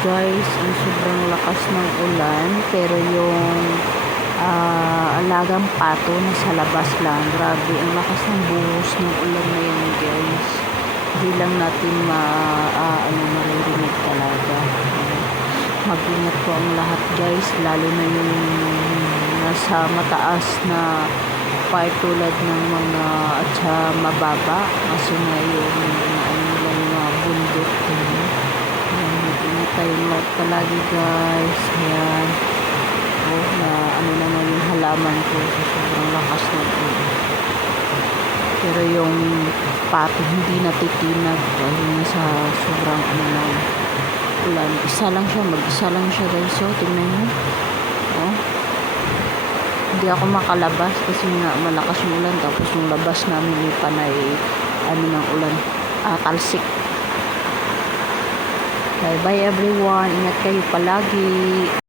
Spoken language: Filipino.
guys ang sobrang lakas ng ulan pero yung ah, alagang pato nasa labas lang grabe ang lakas ng buhos ng ulan na yun guys. Hindi lang natin ma ah, ano maririnig talaga. Mag-ingat po ang lahat guys lalo na yung nasa mataas na part tulad ng mga at sa mababa kasi nga yung ano lahat palagi guys. Ayan. Oh, na ano naman yung halaman ko. Sa sobrang lakas ng ulan pero yung pato hindi natitinag. Dahil nasa sobrang ano lang ulan. Isa lang siya. Mag isa lang siya guys. So tingnan nyo oh. Hindi ako makalabas kasi nga malakas yung ulan. Tapos yung labas namin ay panay ano ng ulan. Ah, talsik bye bye everyone. Ingat kayo palagi